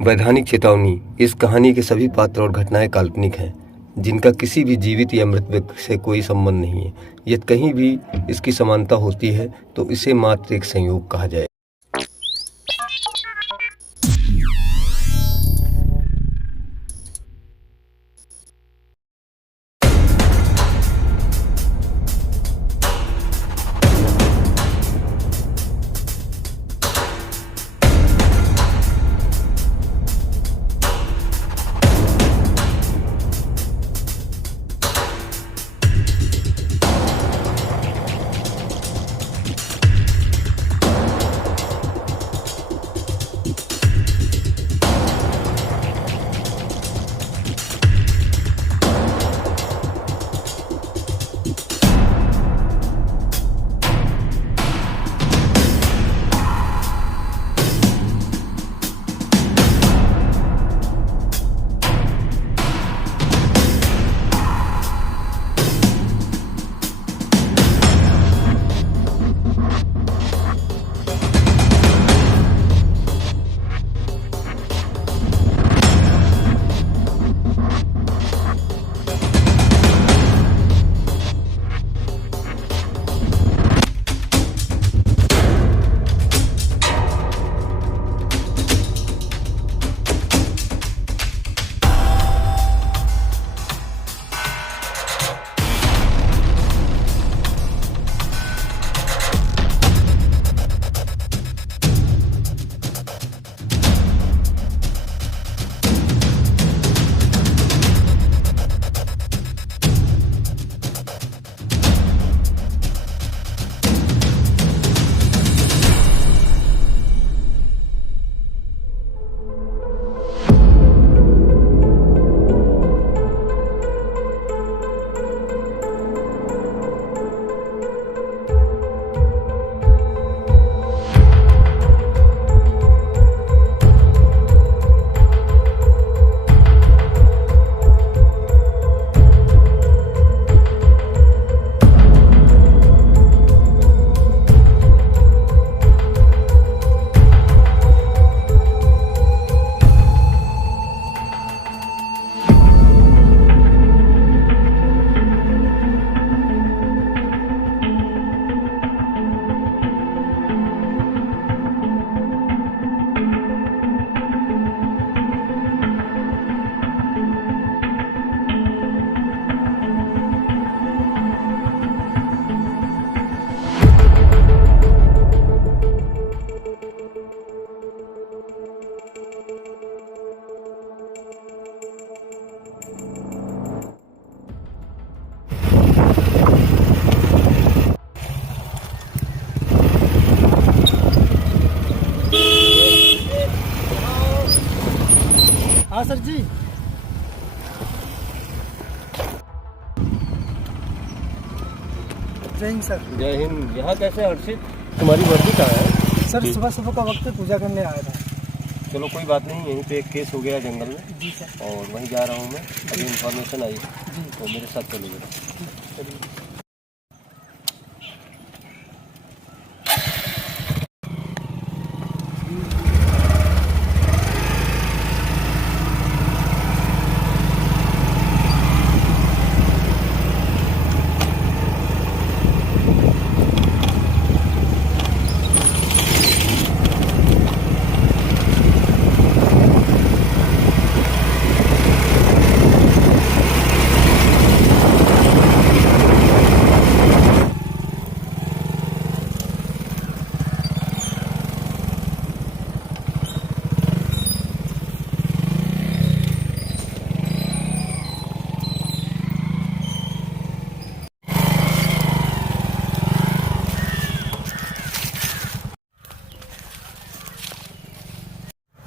वैधानिक चेतावनी: इस कहानी के सभी पात्र और घटनाएं काल्पनिक हैं, जिनका किसी भी जीवित या मृत व्यक्ति से कोई संबंध नहीं है। यदि कहीं भी इसकी समानता होती है तो इसे मात्र एक संयोग कहा जाए। हाँ सर जी। जय हिंद सर। जय हिंद। यहाँ कैसे हर्षित, तुम्हारी वर्दी कहाँ है? सर सुबह सुबह का वक्त पूजा करने आया था। चलो कोई बात नहीं, यहीं पे एक केस हो गया जंगल में। जी सर। और वहीं जा रहा हूँ मैं, अभी इन्फॉर्मेशन आई जी तो मेरे साथ चलो जरा।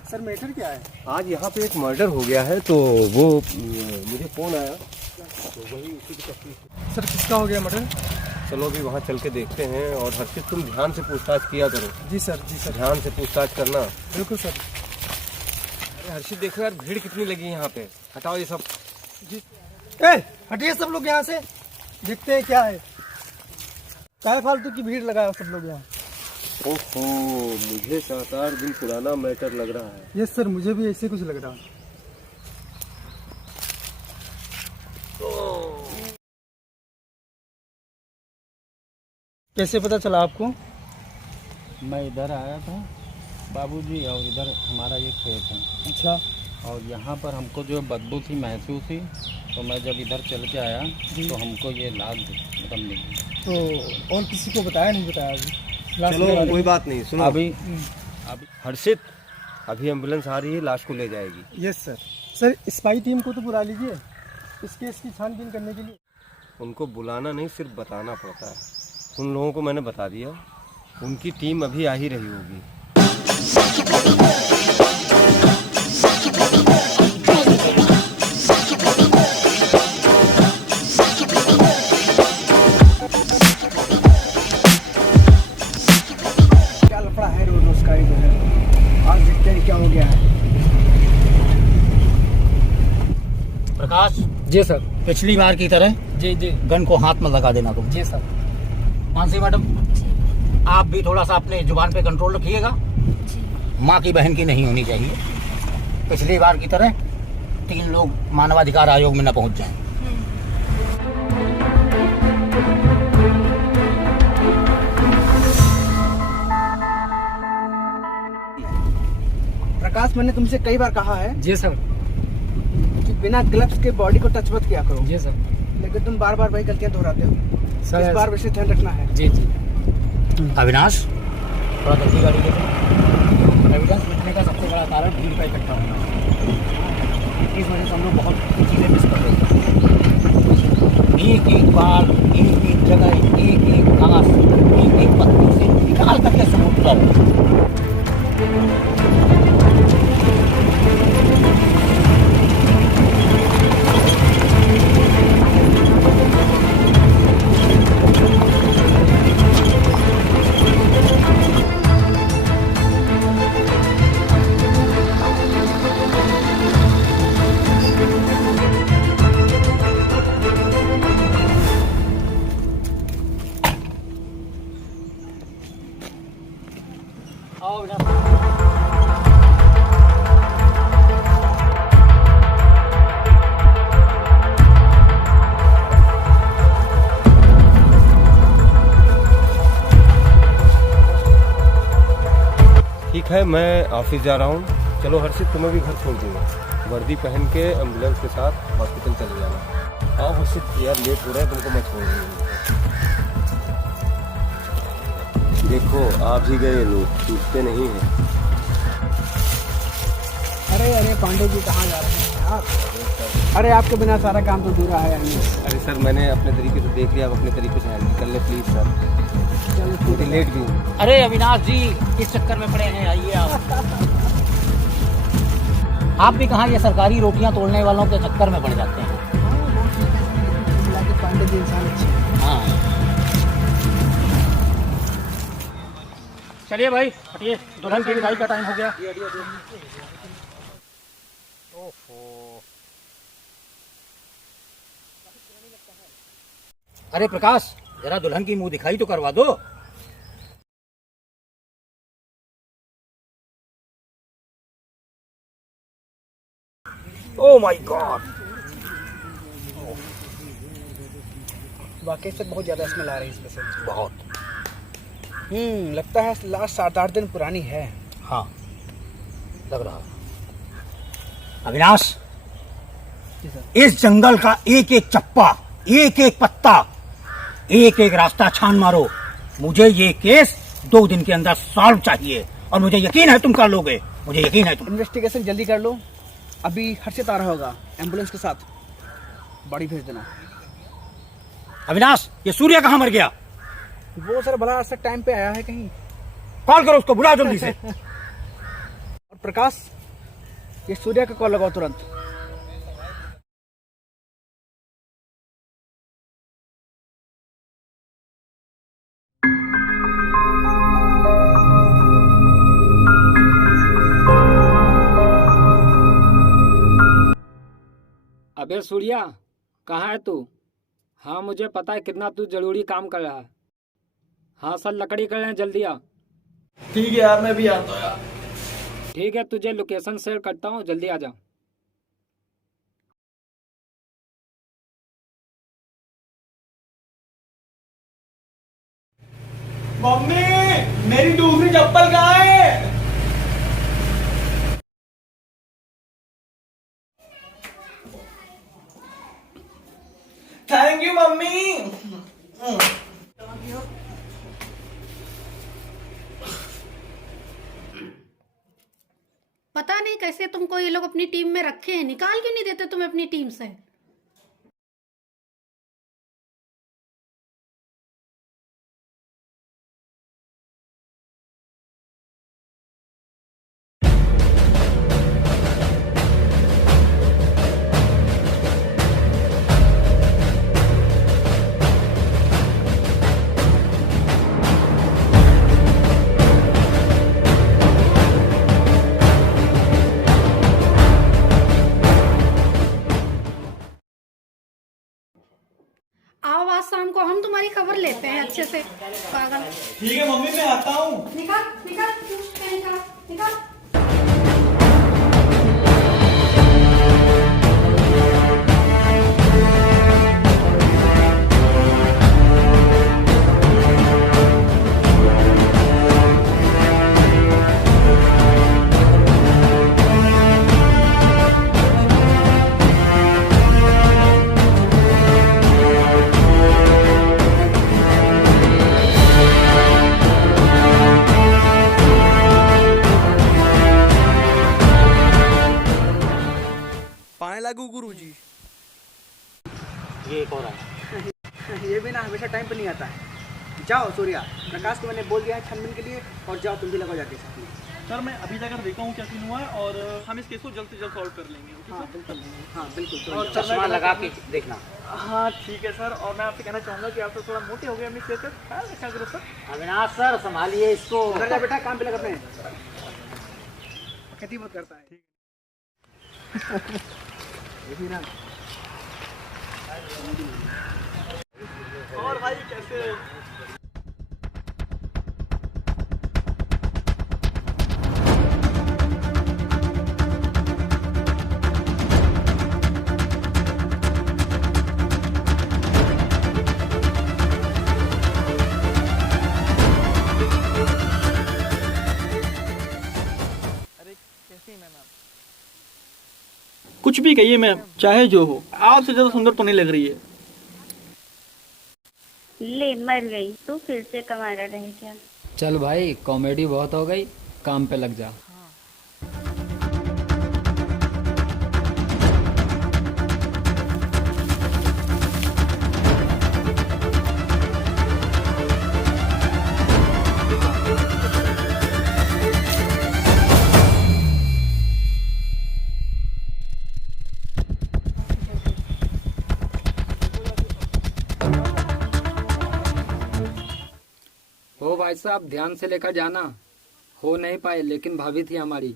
सर मैटर क्या है? आज यहाँ पे एक मर्डर हो गया है, तो वो मुझे फ़ोन आया, तो वही उसी की तस्वीर। सर किसका हो गया मर्डर? चलो अभी वहाँ चल के देखते हैं। और हर्षित तुम ध्यान से पूछताछ किया करो। जी सर। जी सर। ध्यान से पूछताछ करना। बिल्कुल सर। अरे हर्षित देखो यार, भीड़ कितनी लगी यहाँ पे। हटाओ ये सब। जी हटिए सब लोग यहाँ से, देखते हैं क्या है। क्या फालतू की भीड़ लगाया सब लोग यहाँ। ओहो, मुझे 7-8 दिन पुराना मैटर लग रहा है। यस सर, मुझे भी ऐसे कुछ लग रहा है। कैसे पता चला आपको? मैं इधर आया था बाबूजी, और इधर हमारा ये खेत है। अच्छा। और यहाँ पर हमको जो बदबू थी महसूस हुई, तो मैं जब इधर चल के आया तो हमको ये लाग मतलब मिली। तो और किसी को बताया नहीं? बताया अभी? लाश के चलो बारे कोई में? बात नहीं, सुनो अभी हर्षित, अभी एम्बुलेंस आ रही है, लाश को ले जाएगी। Yes sir. Sir, spy team को तो बुला लीजिए इस केस की छानबीन करने के लिए। उनको बुलाना नहीं, सिर्फ बताना पड़ता है। उन लोगों को मैंने बता दिया, उनकी टीम अभी आ ही रही होगी। क्या लफड़ा है रोज रोज का ही जो है। आज देखते हैं क्या हो गया है। प्रकाश जी सर। पिछली बार की तरह जी जी गन को हाथ में लगा देना तुम। जी सर। मानसी मैडम, आप भी थोड़ा सा अपने जुबान पे कंट्रोल रखिएगा। माँ की बहन की नहीं होनी चाहिए। पिछली बार की तरह 3 लोग मानवाधिकार आयोग में न पहुंच जाएं। प्रकाश, मैंने तुमसे कई बार कहा है जी सर कि बिना ग्लव्स के बॉडी को टच मत किया करो। जी सर। लेकिन तुम बार बार वही गलतियां दोहराते हो सर। इस बार वैसे ध्यान रखना है। जी जी। अविनाश, थोड़ा जल्दी गाड़ी लेते। एविडेंस मिलने का सबसे बड़ा कारण भीड़ का इकट्ठा होना है। इस वजह से हम लोग बहुत चीज़ें मिस कर रहे हैं। एक एक बार, एक एक जगह, एक एक घास, एक एक पत्ती से निकाल करके सबूत लाओ। आओ बेटा। ठीक है, मैं ऑफिस जा रहा हूँ। चलो हर्षित, तुम्हें भी घर छोड़ दूंगा। वर्दी पहन के एम्बुलेंस के साथ हॉस्पिटल चले जाना। हाँ हर्षित, यार लेट हो रहा है, तुमको मैं छोड़ दूँगा। देखो, आप ही गए लोग छूटते नहीं हैं। अरे अरे पांडे जी, कहाँ जा रहे हैं आप? अरे आपके बिना सारा काम तो अधूरा है। अरे सर, मैंने अपने तरीके से देख लिया, आप अपने तरीके से हैंडल कर ले प्लीज़ सर। चलो थोड़ी लेट भी हूँ। अरे अविनाश जी, किस चक्कर में पड़े हैं? आइए आप भी कहाँ ये सरकारी रोटियां तोड़ने वालों के चक्कर में पड़ जाते हैं। पांडे जी इंसान अच्छे हैं। हाँ, चलिए भाई, हटिए। दुल्हन की विदाई का टाइम हो गया। ओहो। अरे प्रकाश, जरा दुल्हन की मुंह दिखाई तो करवा दो। ओह माय गॉड, वाकई से बहुत ज्यादा स्मेल आ रही है इसमें से। बहुत। लगता है लास्ट 7-8 दिन पुरानी है। हाँ, लग रहा। अविनाश, जी सर। इस जंगल का एक एक चप्पा, एक एक पत्ता, एक एक रास्ता छान मारो। मुझे ये केस 2 दिन के अंदर सॉल्व चाहिए, और मुझे यकीन है तुम कर लोगे। मुझे यकीन है तुम। इन्वेस्टिगेशन जल्दी कर लो। अभी हर्षित आ रहा होगा एम्बुलेंस के साथ, बॉडी भेज देना। अविनाश, ये सूर्य कहाँ मर गया? वो सर भला आज तक टाइम पे आया है कहीं? कॉल करो उसको, बुलाओ जल्दी से। और प्रकाश, ये सूर्या का कॉल लगाओ तुरंत। अबे सूर्या, कहाँ है तू? हाँ मुझे पता है कितना तू जरूरी काम कर रहा है। हाँ सर, लकड़ी कर रहे हैं, जल्दी आ। ठीक है यार, मैं भी आता हूँ यार। ठीक है, तुझे लोकेशन शेयर करता हूँ, जल्दी आ जा। मम्मी, मेरी दूसरी चप्पल कहाँ है? Thank you mummy. पता नहीं कैसे तुमको ये लोग अपनी टीम में रखे हैं, निकाल क्यों नहीं देते तुम्हें अपनी टीम से। आओ आज शाम को हम तुम्हारी खबर लेते हैं अच्छे से। पागल। ठीक है मम्मी, मैं आता हूँ। निकाल निकाल निकाल निकाल। पाए लागू गुरुजी। ये एक और है। ये भी ना हमेशा टाइम पे नहीं आता है। जाओ सूर्या, प्रकाश को मैंने बोल दिया है छानबीन के लिए, और जाओ तुम भी लगो जाके साथ में। सर मैं अभी जाकर देखा हूँ क्या सीन हुआ है, और हम इस केस को जल्द से जल्द सॉल्व कर लेंगे। ओके हाँ सर? बिल्कुल, हाँ बिल्कुल। तुरंत और जाओ। सर चश्मा लगा के देखना। हाँ ठीक है सर, और मैं आपसे कहना चाहूँगा कि आप तो थोड़ा मोटे हो गए, अपनी सेहत का ख्याल रखा करो सर। अविनाश सर संभालिए इसको। उधर जा बेटा, काम पे लग अपने। खेती बहुत करता है। ये भी ना। और भाई कैसे? कुछ भी कहिए मैम, चाहे जो हो, आपसे ज्यादा सुंदर तो नहीं लग रही है। ले मर गई तू, फिर से कमारा रह क्या। चल भाई, कॉमेडी बहुत हो गई, काम पे लग जा। हो भाई साहब, ध्यान से लेकर जाना। हो नहीं पाए, लेकिन भाभी थी हमारी।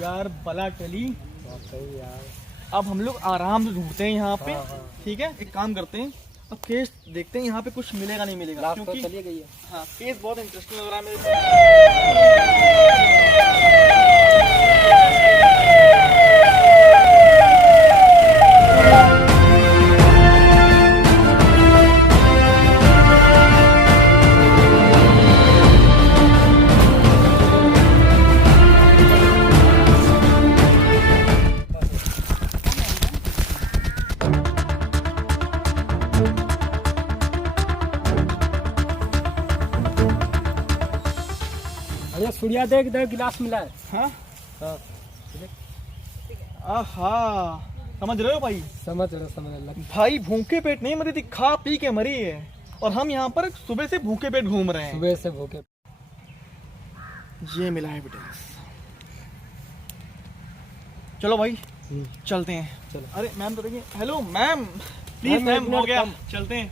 यार बला टली। अब हम लोग आराम से ढूंढते हैं यहाँ पे। ठीक है, एक काम करते हैं, अब केस देखते हैं यहाँ पे कुछ मिलेगा नहीं मिलेगा, क्योंकि चली गई है। हाँ केस बहुत इंटरेस्टिंग लग रहा है मेरे। अरे सूर्या देख, इधर गिलास मिला है। हाँ आहा, समझ रहे हो भाई? समझ रहा। भाई भूखे पेट नहीं मरी थी, खा पी के मरी है। और हम यहाँ पर सुबह से भूखे पेट घूम रहे हैं। सुबह से भूखे। ये मिला एविडेंस। चलो भाई चलते हैं। चलो। अरे मैम तो देखिए। हेलो मैम, प्लीज मैम, हो गया, चलते हैं।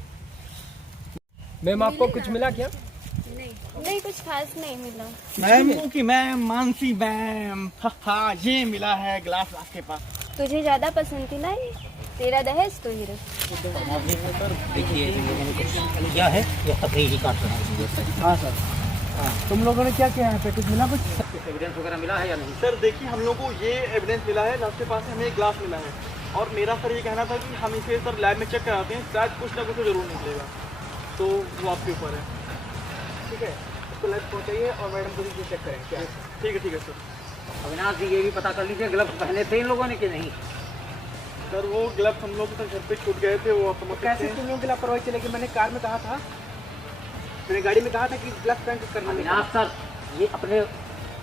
मैम आपको कुछ मिला क्या? नहीं कुछ खास नहीं मिला। मैम की मैम, मानसी मैम। हाँ ये मिला है गिलास आपके पास। तुझे ज्यादा पसंद थी ना ये? तेरा दहेज तो हीरो। देखिए तुम लोगों ने कुछ किया है या तफरीही काट रहे हैं? हाँ सर। तुम लोगों ने क्या किया है पे, कुछ मिला कुछ? एविडेंस वगैरह मिला है या नहीं? सर देखिए हम लोग को ये एविडेंस मिला है, लास्ट के पास से हमें एक ग्लास मिला है और मेरा सर ये कहना था कि हम इसे सर लैब में चेक कराते हैं, शायद कुछ ना कुछ तो जरूर निकलेगा, तो वो आपके ऊपर है। ठीक है, इसको लैब पहुँचाइए और मैडम को भी चेक करें क्या। ठीक है सर। अविनाश जी ये भी पता कर लीजिए ग्लव्स पहने थे इन लोगों ने कि नहीं? सर वो ग्लव्स हम लोग घर पे छूट गए थे, वो आप समझ सकते कैसे हैं। तुम लोगों की लापरवाही चलेगी? मैंने कार में कहा था, मैंने गाड़ी में कहा था कि ग्लव्स पहन के करना। अविनाश सर ये अपने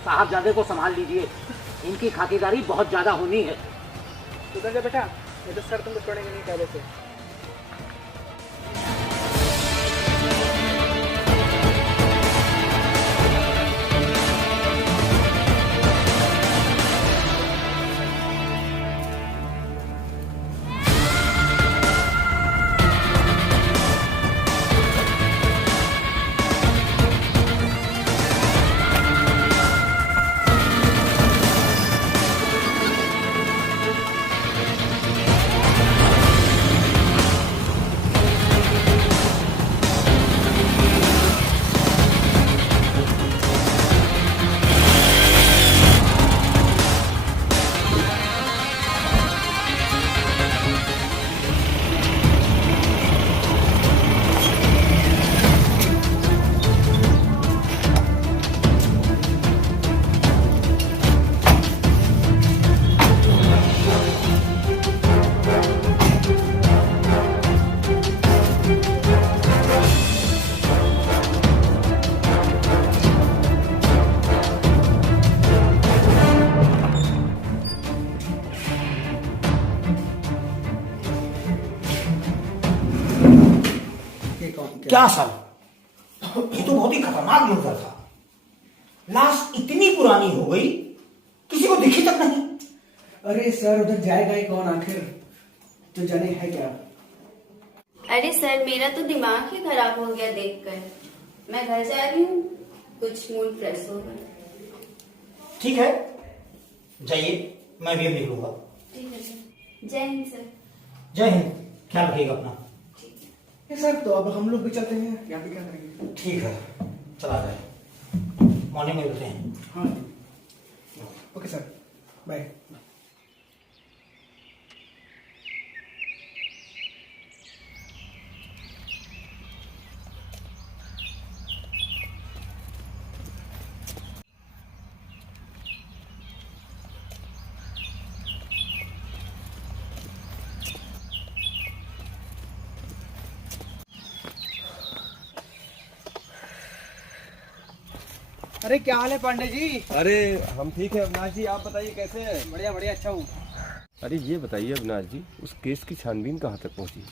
साहबजादे को संभाल लीजिए, इनकी खातिरदारी बहुत ज़्यादा होनी है। सुधर जा बेटा, ये तो सर तुमको छोड़ेंगे नहीं पहले से। क्या सर, ये तो बहुत ही खतरनाक मंजर था। लाश इतनी पुरानी हो गई, किसी को दिखी तक नहीं। अरे सर उधर जाएगा ही कौन आखिर, जो जाने है क्या। अरे सर मेरा तो दिमाग ही खराब हो गया देखकर। मैं घर जा रही हूँ, कुछ मूड फ्रेश होगा। ठीक है जाइए, मैं भी अब निकलूंगा। ठीक है सर, जय हिंद सर। जय हिंद, ख्याल रखिएगा अपना। ये सर तो अब हम लोग भी चलते हैं, यहाँ पे क्या करेंगे। ठीक है चला जाए, मॉर्निंग में मिलते हैं। हाँ ओके सर, बाय। अरे क्या हाल है पांडे जी? अरे हम ठीक है अविनाश जी, आप बताइए कैसे हैं? बढ़िया बढ़िया, अच्छा हूँ। अरे ये बताइए अविनाश जी, उस केस की छानबीन कहाँ तक पहुँची?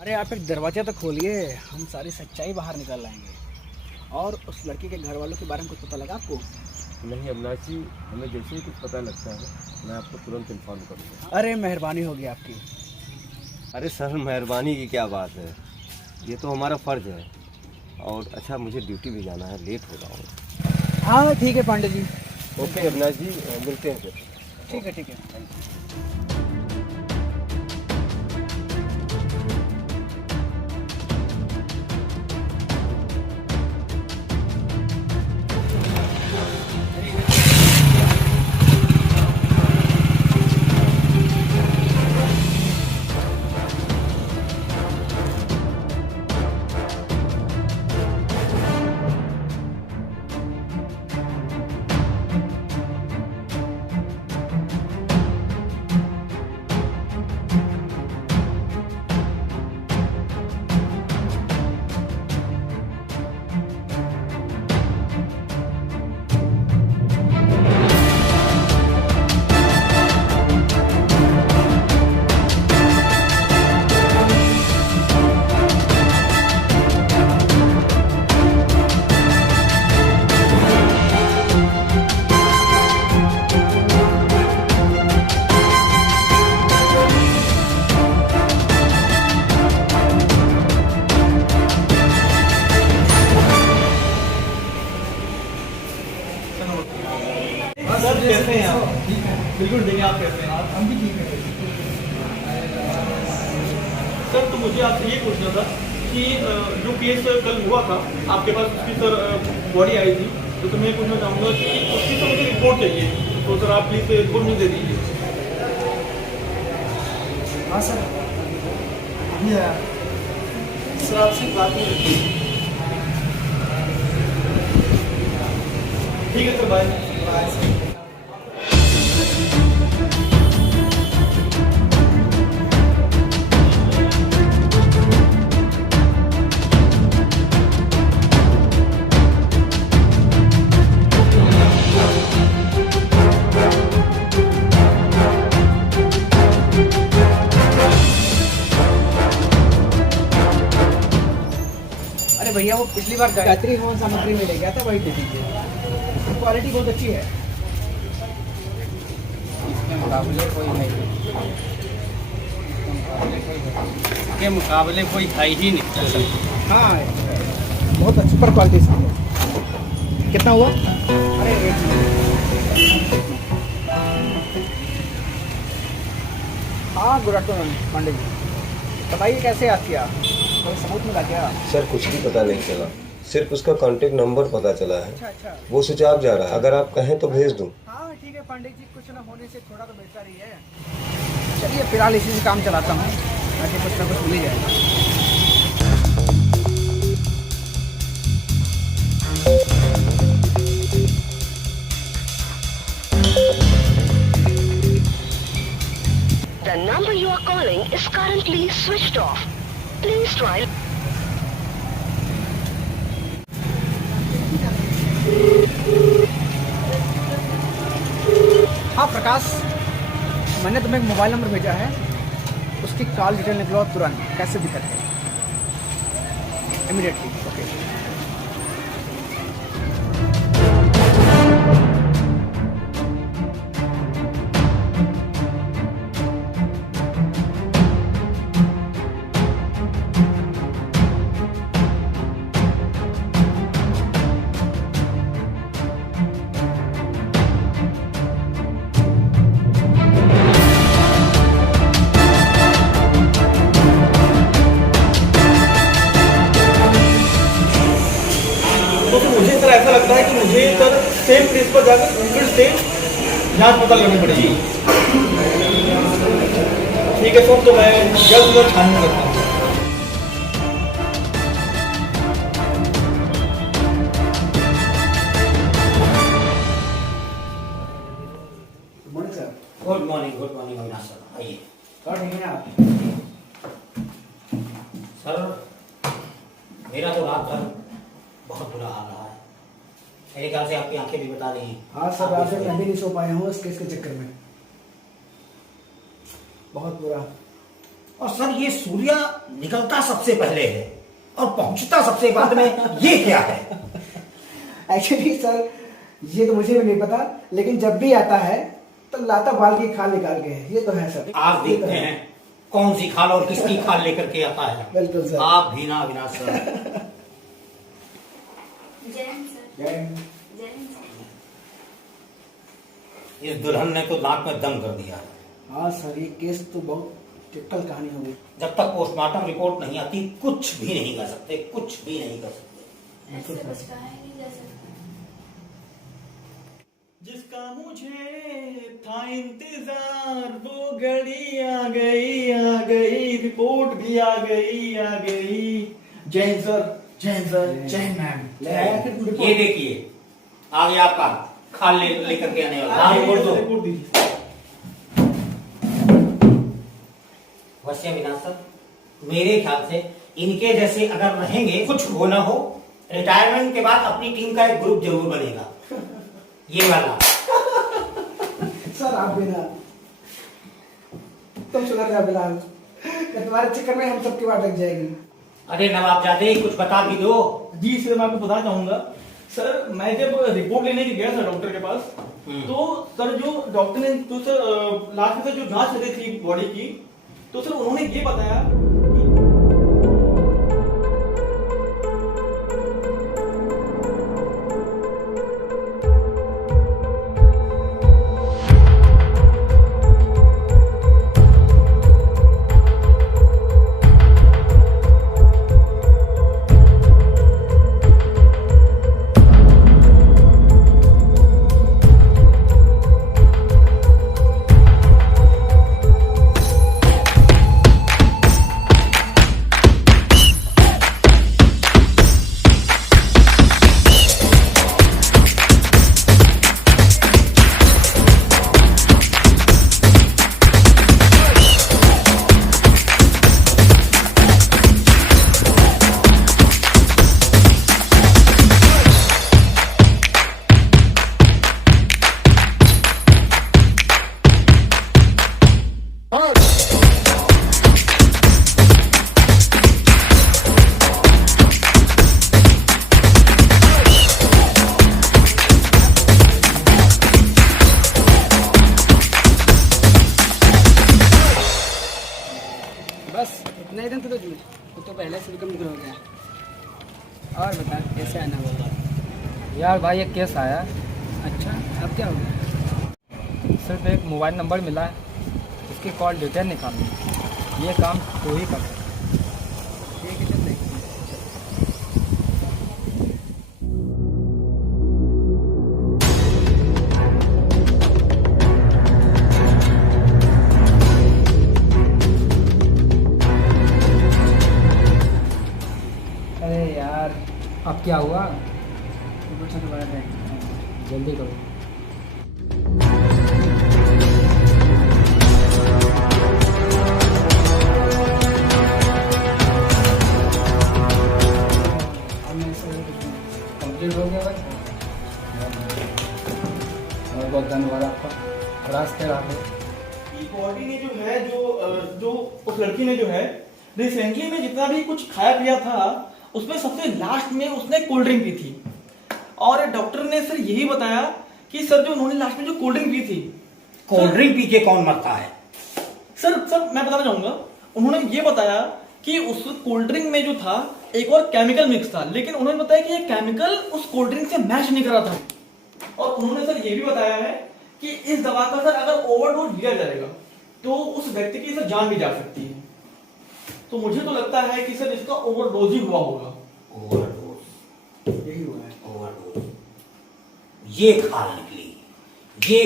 अरे आप एक दरवाजा तो खोलिए, हम सारी सच्चाई बाहर निकाल लाएंगे। और उस लड़की के घर वालों के बारे में कुछ पता लगा आपको? नहीं अविनाश जी, हमें जैसे ही कुछ पता लगता है मैं आपको तुरंत इन्फॉर्म करूँगा। अरे मेहरबानी होगी आपकी। अरे सर मेहरबानी की क्या बात है, ये तो हमारा फ़र्ज़ है। और अच्छा मुझे ड्यूटी भी जाना है, लेट हो रहा हूँ। हाँ ठीक है पांडे जी। ओके अविनाश जी, मिलते हैं फिर। ठीक है ठीक है। कैसे हैं आप? बिल्कुल ठीक है, आप कैसे हैं? हम भी ठीक है। सर तो मुझे आपसे ये पूछना था कि जो केस कल हुआ था आपके पास, उसकी सर बॉडी आई थी, तो मैं पूछना चाहूँगा कि उसकी तो मुझे रिपोर्ट चाहिए, तो सर आप प्लीज़ रिपोर्ट मुझे दे दीजिए। हाँ सर, अभी आया सर, आपसे बात नहीं। ठीक है सर, बाय बाय सर। अरे भैया, वो पिछली बार गायत्री हवन सामग्री में ले गया था, वही दे दीजिए। क्वालिटी बहुत अच्छी है। इसके मुकाबले कोई है ही नहीं। इसके मुकाबले कोई है ही नहीं। हाँ, बहुत अच्छी सुपर क्वालिटी है। कितना हुआ? अरे हाँ, गुड आफ्टरनून पांडे जी, बताइए कैसे याद किया? कोई सबूत मिला क्या? सर कुछ भी पता नहीं चला, सिर्फ उसका कांटेक्ट नंबर पता चला है। अच्छा। वो स्विच ऑफ जा रहा है, अगर आप कहें तो भेज दूं। हाँ ठीक है पांडे जी, कुछ ना होने से थोड़ा तो बेहतर ही है। चलिए फिलहाल इसी से काम चलाता हूँ, ताकि कुछ ना कुछ मिल ही जाएगा। The number you are calling is currently switched off. Please try. हाँ प्रकाश, मैंने तुम्हें एक मोबाइल नंबर भेजा है, उसकी कॉल डिटेल निकलवाओ तुरंत, कैसे भी करके, इमीडिएटली। ओके। मुझे सर ऐसा लगता है कि मुझे सर सेम प्लेस पर जाकर फिर से जांच पता करनी पड़ेगी। ठीक है सर, तो मैं जल्द में छानबीन करता हूँ। गुड मॉर्निंग अविनाश सर, आइए। सर मेरा तो रात भर बहुत बुरा हाल रहा है, मेरे ख्याल से आपकी आंखें भी बता रही हैं। हाँ सर, रात में मैं भी नहीं सो पाया हूँ इस केस के चक्कर में, बहुत बुरा। और सर ये सूर्य निकलता सबसे पहले है और पहुंचता सबसे बाद में, ये क्या है? एक्चुअली सर ये तो मुझे भी नहीं पता, लेकिन जब भी आता है तो लाता बाल की खाल निकाल के है, ये तो है सर। आज देखते हैं कौन सी खाल और किसकी खाल लेकर के आता है। बिल्कुल सर। आप भी ना अविनाश सर। जय हिंद सर। जय हिंद। जय हिंद सर। इस दुल्हन ने तो नाक में दम कर दिया। हाँ सर, ये केस तो बहुत टिपिकल कहानी हो गई। जब तक पोस्टमार्टम रिपोर्ट नहीं आती कुछ भी नहीं कर सकते, कुछ भी नहीं कर सकते। ऐसे बच कहा है नहीं जा सकता। जिसका मुझे था इंतजार, वो घड़ी आ गई, रिपोर्ट भी आ गई। जय सर, जय मैम। ये देखिए आ गया आपका खाल लेकर के आने वाला। रिपोर्ट दीजिए। वैसे अविनाश सर, मेरे ख्याल से इनके जैसे अगर रहेंगे, कुछ हो ना हो, रिटायरमेंट के बाद अपनी टीम का एक ग्रुप जरूर बनेगा, ये वाला। सर आप भी ना, तुम सुधर जाओ बिलाल, तुम्हारे चक्कर में हम सबकी बात लग जाएगी। अरे नवाबजादे कुछ बता भी दो। जी सर, मैं आपको बताना चाहूंगा सर, मैं जब रिपोर्ट लेने के गया था डॉक्टर के पास, तो सर जो डॉक्टर ने तो सर लास्ट में सर जो जांच करी थी बॉडी की, तो सर उन्होंने ये बताया नहीं तो झूठ, तो पहले से भी कमजोर हो गया। और बता कैसे आना होगा? यार भाई एक केस आया। अच्छा, अब क्या होगा? सिर्फ एक मोबाइल नंबर मिला है, उसकी कॉल डिटेल निकालनी है। ये काम तो ही कर सकते। ठीक है, चल देखते हैं। अरे यार अब क्या हुआ? पूछा दोबारा देखते हैं। जल्दी करो। कंप्लीट हो गया भाई। बहुत बहुत धन्यवाद आपका। रास्ते राखो। बॉडी ने जो है जो उस लड़की ने जो है रिसेंटली में जितना भी कुछ खाया पिया था उसमें सबसे लास्ट में उसने कोल्ड ड्रिंक पी थी। और डॉक्टर ने सर यही बताया कि सर जो उन्होंने लास्ट में जो कोल्ड ड्रिंक पी थी, कोल्ड ड्रिंक पी के कौन मरता है? सर मैं बताना चाहूंगा, उन्होंने ये बताया कि उस कोल्ड ड्रिंक में जो था एक और केमिकल मिक्स था, लेकिन उन्होंने बताया कि ये केमिकल उस कोल्ड ड्रिंक से मैच नहीं कर रहा था। और उन्होंने सर ये भी बताया है कि इस दवा का सर अगर ओवरडोज लिया जाएगा तो उस व्यक्ति की सर जान भी जा सकती है। तो मुझे तो लगता है कि सर इसका ओवरडोज ही हुआ होगा। ओवरडोज, यही हुआ है। ओवरडोज। ये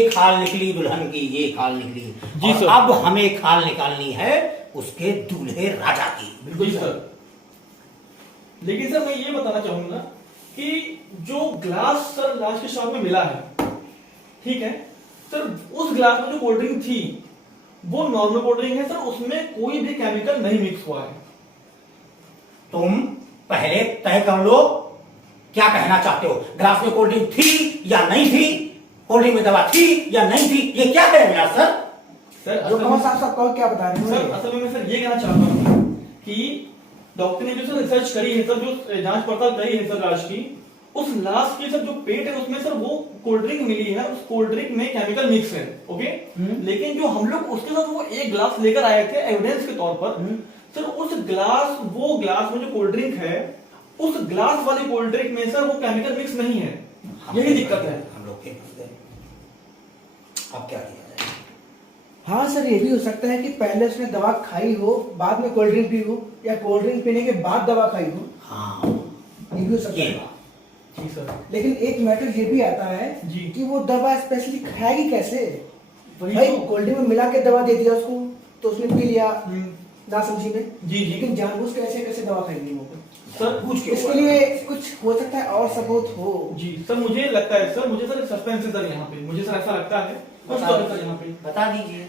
खाल निकली दुल्हन की, ये खाल निकली। जी और सर। अब हमें खाल निकालनी है उसके दूल्हे राजा की। बिल्कुल सर। लेकिन सर मैं ये बताना चाहूंगा कि जो ग्लास सर लास्ट के शॉप में मिला है, ठीक है सर, उस ग्लास में जो कोल्ड ड्रिंक थी वो नॉर्मल कोल्ड ड्रिंक है सर, उसमें कोई भी केमिकल नहीं मिक्स हुआ है। तुम पहले तय कर लो क्या कहना चाहते हो। ग्लास में कोल्ड ड्रिंक थी या नहीं थी, कोल्ड ड्रिंक में दवा थी या नहीं थी, ये क्या कहेंगे सर? सर जो असल कहो में- साहब कहो, क्या बता रहे सर हैं? असल में मैं सर ये कहना चाहता हूँ कि डॉक्टर ने जो सर रिसर्च करी है सर, जो जांच पड़ताल करी है सर लाश की, उस लाश की सर जो पेट है उसमें सर वो कोल्ड ड्रिंक मिली है, उस कोल्ड ड्रिंक में केमिकल मिक्स है। ओके, लेकिन जो हम लोग उसके साथ वो एक ग्लास लेकर आए थे एविडेंस के तौर पर, सर उस ग्लास वो ग्लास में जो कोल्ड ड्रिंक है उस ग्लास वाली कोल्ड ड्रिंक में सर वो केमिकल मिक्स नहीं है। यही दिक्कत है। हम लोग के फंस गए। अब क्या किया जाए? हाँ सर, ये भी हो सकता है कि पहले उसने दवा खाई हो, बाद में कोल्ड ड्रिंक पी हो, या कोल्ड ड्रिंक पीने के बाद दवा खाई हो। हाँ, ये भी हो सकता ये है। बात। जी सर। लेकिन एक मैटर ये भी आता है जी। कि वो दवा स्पेशली खाएगी कैसे? वही भाई तो। कोल्ड ड्रिंक में मिला के दवा दे दिया उसको तो उसने पी लिया ना समझी में। जी। लेकिन जानबूझ के ऐसे कैसे दवा खाएगी वो? सर पूछ के इसके लिए कुछ हो सकता है और सबूत हो। जी सर, मुझे लगता है सर, मुझे सर सस्पेंस है सर यहाँ पे, मुझे सर ऐसा लगता है कुछ तो है सर यहाँ पे। बता दीजिए।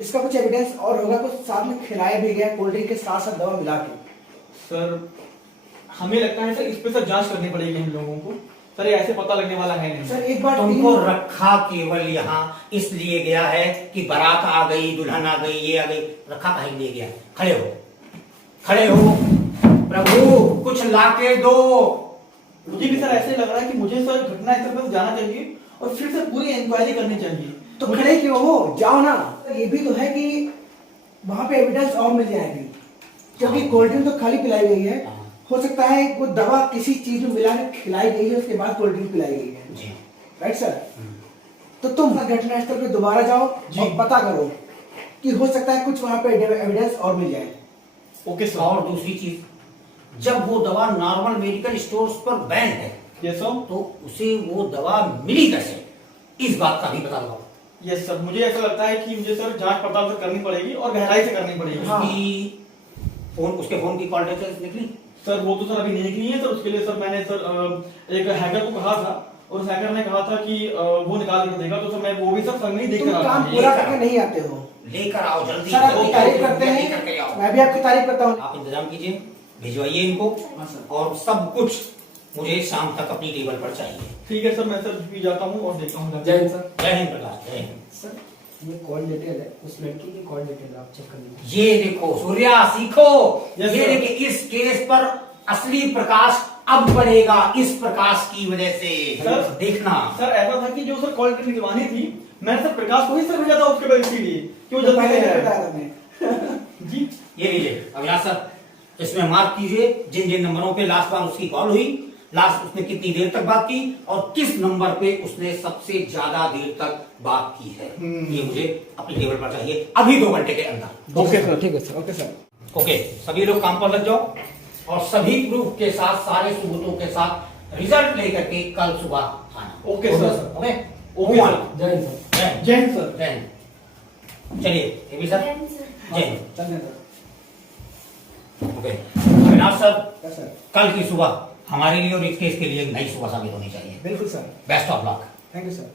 इसका कुछ एविडेंस और होगा, कुछ साथ में खिलाया भी गया कोल्ड ड्रिंक के साथ साथ दवा मिला के। सर हमें लगता है सर इस पे सर जांच करनी पड़ेगी हम लोगों को सर, ये ऐसे पता लगने वाला है नहीं। सर एक बार तुमको रखा केवल यहाँ इसलिए गया है कि बारात आ गई, दुल्हन आ गई, ये आ गई। रखा कहीं ले गया? खड़े हो, खड़े हो। प्रभु कुछ लाके दो। मुझे भी सर ऐसे लग रहा है कि मुझे सर घटनास्थल पर जाना चाहिए और फिर से पूरी इंक्वायरी करनी चाहिए। तो खड़े क्यों हो, जाओ ना। ये भी तो है कि वहां पे एविडेंस और मिल जाएगी, क्योंकि कोल्ड ड्रिंक तो खाली पिलाई गई है। हो सकता है वो दवा किसी चीज में मिला के खिलाई गई है, उसके बाद कोल्ड ड्रिंक पिलाई गई है। जी। Right sir? तो तुम घटनास्थल पे दोबारा जाओ और पता करो कि हो सकता है कुछ वहां पे एविडेंस और मिल जाए। Okay sir. और दूसरी चीज, जब वो दवा नॉर्मल मेडिकल स्टोर्स पर बैन है, यस सर। तो उसे वो दवा मिली कैसे, इस बात का भी पता लगाओ। यस सर, मुझे ऐसा लगता है कि मुझे सर जांच पड़ताल सर करनी पड़ेगी और गहराई से करनी पड़ेगी। उसके फोन की कॉल डिटेल्स निकली? सर वो तो सर अभी नहीं निकली है सर, उसके लिए सर मैंने सर एक हैकर को कहा था और उस हैकर ने कहा था कि वो निकाल कर देगा, तो सर मैं वो भी सब नहीं देख तुम रहा काम था। पूरा करके नहीं आते हो। लेकर आओ जल्दी। सर आपकी तारीफ करते जल्दी करके हैं, आओ। मैं भी आपकी तारीफ करता हूँ। आप इंतजाम कीजिए, भिजवाइए इनको। हाँ सर। और सब कुछ मुझे शाम तक अपनी टेबल पर चाहिए। ठीक है सर, मैं सर भी जाता हूँ और देखता हूँ। जय हिंद सर। जय हिंद प्रकाश, जय हिंद। सर ये कॉल डिटेल है, उस लड़की की कॉल डिटेल आप चेक कर लीजिए। ये देखो सूर्या, सीखो। Yes, ये sir. देखिए, इस केस पर असली प्रकाश अब बढ़ेगा इस प्रकाश की वजह से। सर, देखना। सर ऐसा था कि जो सर कॉल निकलवानी थी, मैंने सर प्रकाश को ही सर भेजा था उसके बाद, इसीलिए कि वो जल्दी पहले से बताया था मैं। जी। ये लीजिए अविनाश सर इसमें मार्क कीजिए जिन जिन नंबरों पे लास्ट बार उसकी कॉल हुई, लास्ट उसने कितनी देर तक बात की और किस नंबर पे उसने सबसे ज्यादा देर तक बात की है। ये मुझे अपने टेबल पर चाहिए अभी 2 घंटे के अंदर। Okay sir. ठीक है सर। Okay sir. ओके, सभी लोग काम पर लग जाओ और सभी प्रूफ के साथ, सारे सबूतों के साथ रिजल्ट लेकर के कल सुबह आना। Okay sir. Okay okay sir. जय हिंद सर। जय हिंद सर। जय हिंद। चलिए ये भी सर, जय हिंद। चलने sir. Okay Avinash sir, yes sir. कल की सुबह हमारे लिए और इस केस के लिए एक नई सुबह साबित होनी चाहिए। बिल्कुल sir. Best of luck. Thank you sir.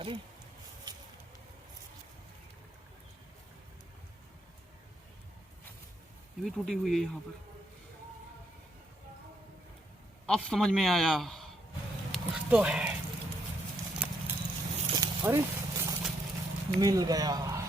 अरे ये भी टूटी हुई है यहाँ पर। अब समझ में आया, कुछ तो है। अरे मिल गया।